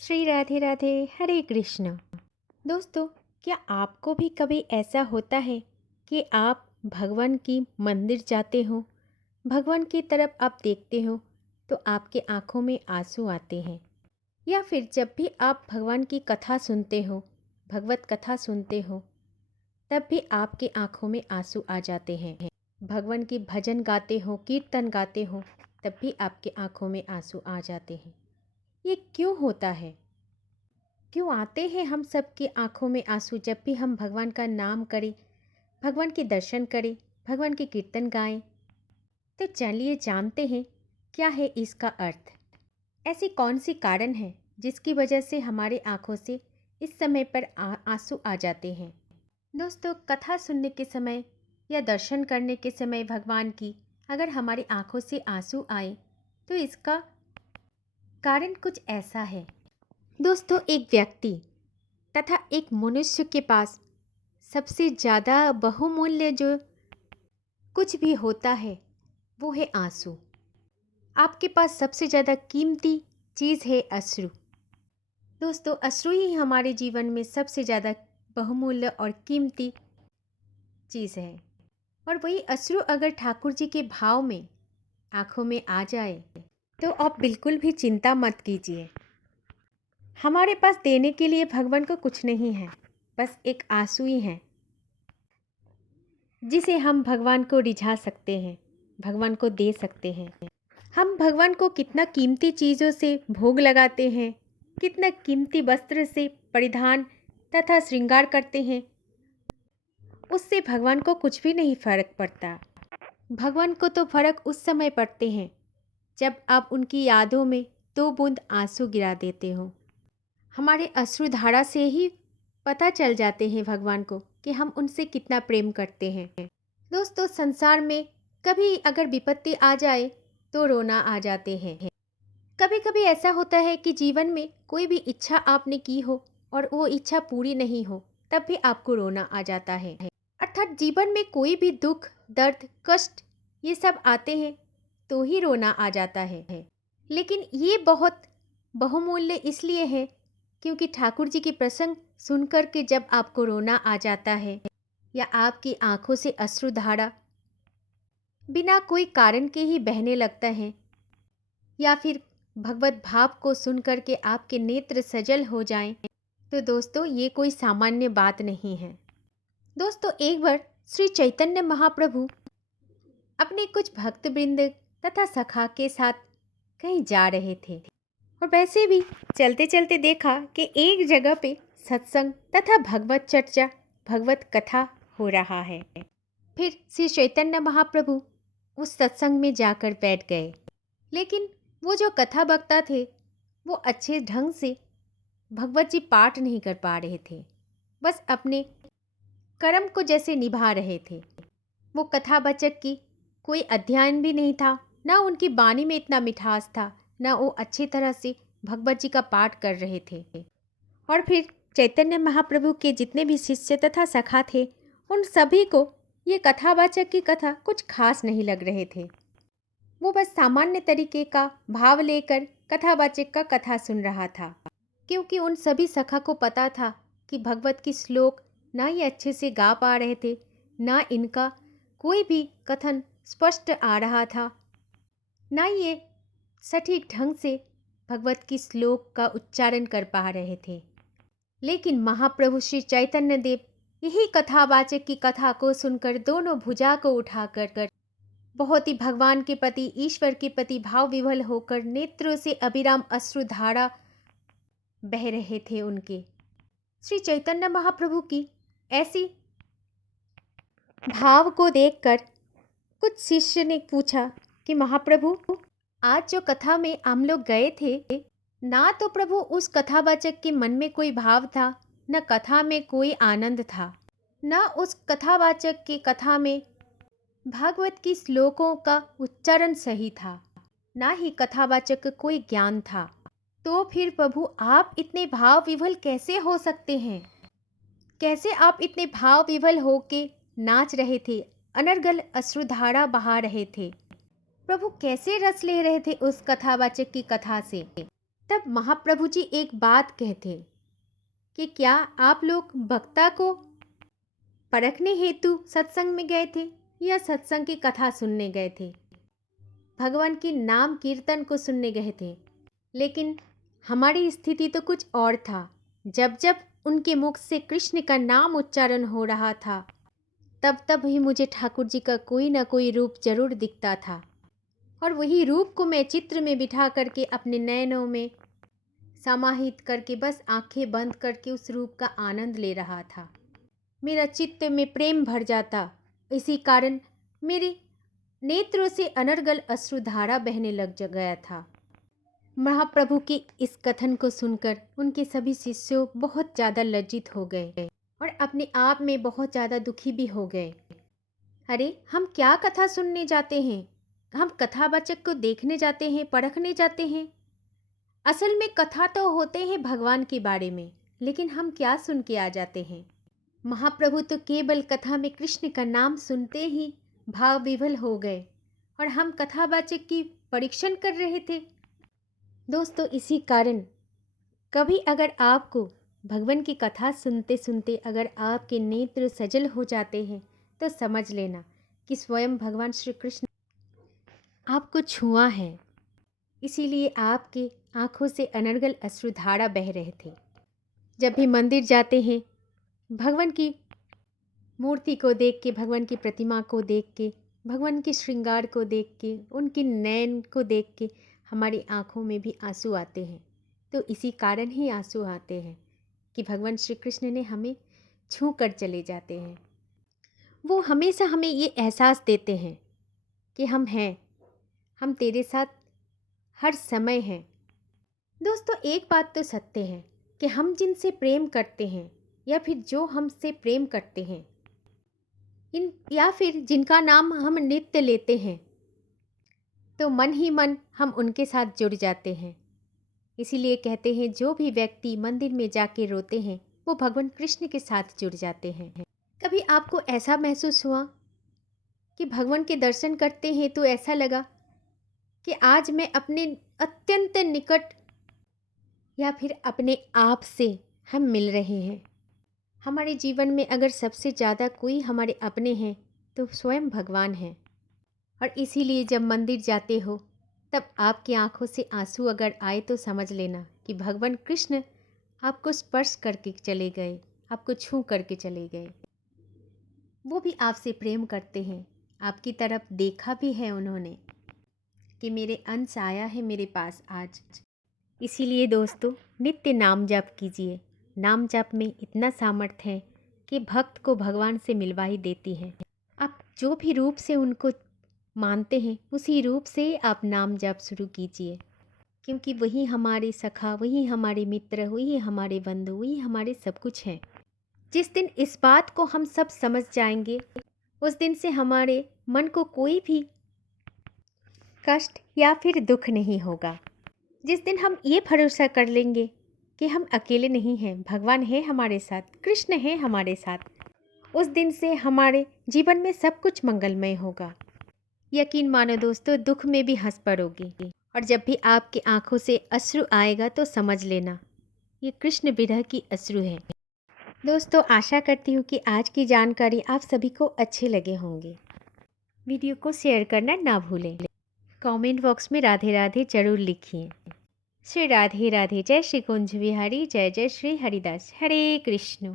श्री राधे राधे। हरे कृष्ण। दोस्तों, क्या आपको भी कभी ऐसा होता है कि आप भगवान की मंदिर जाते हो, भगवान की तरफ आप देखते हो तो आपके आंखों में आंसू आते हैं? या फिर जब भी आप भगवान की कथा सुनते हो, भगवत कथा सुनते हो, तब भी आपके आंखों में आंसू आ जाते हैं? भगवान की भजन गाते हो, कीर्तन गाते हो, तब भी आपके आंखों में आंसू आ जाते हैं। ये क्यों होता है? क्यों आते हैं हम सबकी आंखों में आंसू जब भी हम भगवान का नाम करें, भगवान के दर्शन करें, भगवान के कीर्तन गाएं? तो चलिए जानते हैं क्या है इसका अर्थ। ऐसी कौन सी कारण है जिसकी वजह से हमारे आंखों से इस समय पर आंसू आ जाते हैं? दोस्तों, कथा सुनने के समय या दर्शन करने के समय भगवान की अगर हमारी आंखों से आंसू आए तो इसका कारण कुछ ऐसा है। दोस्तों, एक व्यक्ति तथा एक मनुष्य के पास सबसे ज़्यादा बहुमूल्य जो कुछ भी होता है वो है आंसू। आपके पास सबसे ज़्यादा कीमती चीज़ है अश्रु। दोस्तों, अश्रु ही हमारे जीवन में सबसे ज़्यादा बहुमूल्य और कीमती चीज़ है। और वही अश्रु अगर ठाकुर जी के भाव में आँखों में आ जाए तो आप बिल्कुल भी चिंता मत कीजिए। हमारे पास देने के लिए भगवान को कुछ नहीं है, बस एक आंसू ही है जिसे हम भगवान को रिझा सकते हैं, भगवान को दे सकते हैं। हम भगवान को कितना कीमती चीज़ों से भोग लगाते हैं, कितना कीमती वस्त्र से परिधान तथा श्रृंगार करते हैं, उससे भगवान को कुछ भी नहीं फर्क पड़ता। भगवान को तो फर्क उस समय पड़ते हैं जब आप उनकी यादों में 2 बूंद आंसू गिरा देते हो। हमारे अश्रुधारा से ही पता चल जाते हैं भगवान को कि हम उनसे कितना प्रेम करते हैं। दोस्तों, संसार में कभी अगर विपत्ति आ जाए तो रोना आ जाते हैं। कभी कभी ऐसा होता है कि जीवन में कोई भी इच्छा आपने की हो और वो इच्छा पूरी नहीं हो, तब भी आपको रोना आ जाता है। अर्थात जीवन में कोई भी दुख, दर्द, कष्ट ये सब आते हैं तो ही रोना आ जाता है। लेकिन ये बहुत बहुमूल्य इसलिए है क्योंकि ठाकुर जी की प्रसंग सुनकर के जब आपको रोना आ जाता है या आपकी आंखों से अश्रुधारा बिना कोई कारण के ही बहने लगता है, या फिर भगवत भाव को सुनकर के आपके नेत्र सजल हो जाएं, तो दोस्तों ये कोई सामान्य बात नहीं है। दोस्तों, एक बार श्री चैतन्य महाप्रभु अपने कुछ भक्तवृंद तथा सखा के साथ कहीं जा रहे थे और वैसे भी चलते चलते देखा कि एक जगह पे सत्संग तथा भगवत चर्चा, भगवत कथा हो रहा है। फिर श्री चैतन्य महाप्रभु उस सत्संग में जाकर बैठ गए। लेकिन वो जो कथा वक्ता थे वो अच्छे ढंग से भगवत जी पाठ नहीं कर पा रहे थे, बस अपने कर्म को जैसे निभा रहे थे। वो कथावाचक की कोई अध्ययन भी नहीं था, ना उनकी वाणी में इतना मिठास था, ना वो अच्छी तरह से भगवत जी का पाठ कर रहे थे। और फिर चैतन्य महाप्रभु के जितने भी शिष्य तथा सखा थे उन सभी को ये कथावाचक की कथा कुछ खास नहीं लग रहे थे। वो बस सामान्य तरीके का भाव लेकर कथावाचक का कथा सुन रहा था, क्योंकि उन सभी सखा को पता था कि भगवत की श्लोक ना ये अच्छे से गा पा रहे थे, ना इनका कोई भी कथन स्पष्ट आ रहा था, ना ये सटीक ढंग से भगवत की श्लोक का उच्चारण कर पा रहे थे। लेकिन महाप्रभु श्री चैतन्य देव यही कथावाचक की कथा को सुनकर दोनों भुजा को उठाकर बहुत ही भगवान के प्रति, ईश्वर के प्रति भाव विभल होकर नेत्रों से अविराम अश्रुधारा बह रहे थे उनके। श्री चैतन्य महाप्रभु की ऐसी भाव को देखकर कुछ शिष्य ने पूछा कि महाप्रभु, आज जो कथा में हम लोग गए थे, ना तो प्रभु उस कथावाचक के मन में कोई भाव था, न कथा में कोई आनंद था, न उस कथावाचक की कथा में भागवत की श्लोकों का उच्चारण सही था, ना ही कथावाचक का कोई ज्ञान था। तो फिर प्रभु आप इतने भाव विभल कैसे हो सकते हैं? कैसे आप इतने भाव विभल होके नाच रहे थे, अनर्गल अश्रुधारा बहा रहे थे? प्रभु कैसे रस ले रहे थे उस कथावाचक की कथा से? तब महाप्रभु जी एक बात कहते कि क्या आप लोग वक्ता को परखने हेतु सत्संग में गए थे या सत्संग की कथा सुनने गए थे, भगवान के नाम कीर्तन को सुनने गए थे। लेकिन हमारी स्थिति तो कुछ और था। जब जब उनके मुख से कृष्ण का नाम उच्चारण हो रहा था, तब तब ही मुझे ठाकुर जी का कोई ना कोई रूप जरूर दिखता था, और वही रूप को मैं चित्र में बिठा करके अपने नयनों में समाहित करके बस आंखें बंद करके उस रूप का आनंद ले रहा था। मेरा चित्त में प्रेम भर जाता। इसी कारण मेरे नेत्रों से अनर्गल अश्रुधारा बहने लग गया था। महाप्रभु के इस कथन को सुनकर उनके सभी शिष्यों बहुत ज़्यादा लज्जित हो गए और अपने आप में बहुत ज़्यादा दुखी भी हो गए। अरे, हम क्या कथा सुनने जाते हैं? हम कथावाचक को देखने जाते हैं, परखने जाते हैं। असल में कथा तो होते हैं भगवान के बारे में, लेकिन हम क्या सुन के आ जाते हैं? महाप्रभु तो केवल कथा में कृष्ण का नाम सुनते ही भाव विभल हो गए, और हम कथावाचक की परीक्षण कर रहे थे। दोस्तों, इसी कारण कभी अगर आपको भगवान की कथा सुनते सुनते अगर आपके नेत्र सजल हो जाते हैं, तो समझ लेना कि स्वयं भगवान श्री कृष्ण आपको छुआ है। इसीलिए आपके आँखों से अनर्गल अश्रुधारा बह रहे थे। जब भी मंदिर जाते हैं, भगवान की मूर्ति को देख के, भगवान की प्रतिमा को देख के, भगवान के श्रृंगार को देख के, उनकी नयन को देख के हमारी आँखों में भी आंसू आते हैं। तो इसी कारण ही आंसू आते हैं कि भगवान श्री कृष्ण ने हमें छू कर चले जाते हैं। वो हमेशा हमें ये एहसास देते हैं कि हम हैं, हम तेरे साथ हर समय हैं। दोस्तों, एक बात तो सत्य है कि हम जिनसे प्रेम करते हैं या फिर जो हमसे प्रेम करते हैं, इन या फिर जिनका नाम हम नित्य लेते हैं, तो मन ही मन हम उनके साथ जुड़ जाते हैं। इसीलिए कहते हैं जो भी व्यक्ति मंदिर में जाके रोते हैं, वो भगवान कृष्ण के साथ जुड़ जाते हैं। कभी आपको ऐसा महसूस हुआ कि भगवान के दर्शन करते हैं तो ऐसा लगा कि आज मैं अपने अत्यंत निकट या फिर अपने आप से हम मिल रहे हैं? हमारे जीवन में अगर सबसे ज़्यादा कोई हमारे अपने हैं तो स्वयं भगवान हैं। और इसीलिए जब मंदिर जाते हो, तब आपकी आंखों से आंसू अगर आए तो समझ लेना कि भगवान कृष्ण आपको स्पर्श करके चले गए, आपको छू करके चले गए। वो भी आपसे प्रेम करते हैं, आपकी तरफ देखा भी है उन्होंने कि मेरे अंश आया है मेरे पास आज। इसीलिए दोस्तों, नित्य नाम जाप कीजिए। नाम जाप में इतना सामर्थ्य है कि भक्त को भगवान से मिलवा ही देती है। आप जो भी रूप से उनको मानते हैं, उसी रूप से आप नाम जाप शुरू कीजिए, क्योंकि वही हमारे सखा, वही हमारे मित्र, वही हमारे बंधु, वही हमारे सब कुछ हैं। जिस दिन इस बात को हम सब समझ जाएंगे, उस दिन से हमारे मन को कोई भी कष्ट या फिर दुख नहीं होगा। जिस दिन हम ये भरोसा कर लेंगे कि हम अकेले नहीं हैं, भगवान है हमारे साथ, कृष्ण है हमारे साथ, उस दिन से हमारे जीवन में सब कुछ मंगलमय होगा। यकीन मानो दोस्तों, दुख में भी हंस पड़ोगी। और जब भी आपकी आंखों से अश्रु आएगा तो समझ लेना ये कृष्ण विरह की अश्रु है। दोस्तों, आशा करती हूँ कि आज की जानकारी आप सभी को अच्छे लगे होंगे। वीडियो को शेयर करना ना भूलें। कमेंट बॉक्स में राधे राधे जरूर लिखिए। श्री राधे राधे। जय श्री कुंज बिहारी। जय जय श्री हरिदास। हरे कृष्ण।